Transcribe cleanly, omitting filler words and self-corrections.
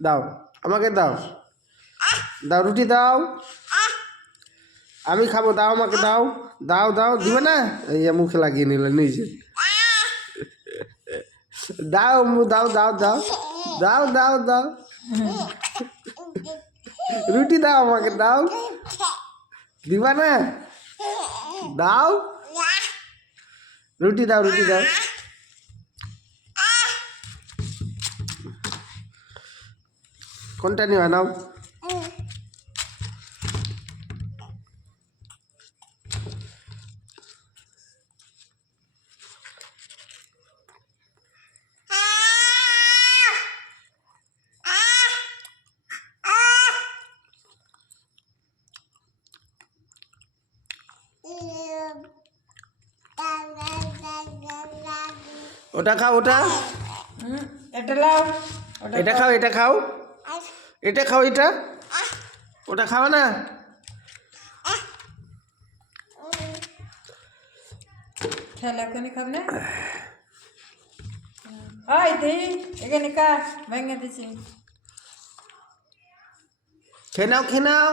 দাও আমাকে দাও, দাও রুটি দাও, আমি খাবো, দাও আমাকে দাও, দাও দাও, দিবে না? এই যে মুখে লাগিয়ে নিল নিজে। দাও দাও দাও দাও দাও দাও দাও, রুটি দাও আমাকে দাও, দিবা না? দাও রুটি দাও, রুটি দাও। কোনটা নিবা নাও? ওটা খাও, ওটা এটা লাও, এটা খাও, এটা খাও, এটা খাও, এটা ওটা খাও না। খেলা এখনই খাব না। ওই দি এখানে কা ভেঙে দিছি। খেয়ে নাও, খেয়ে নাও।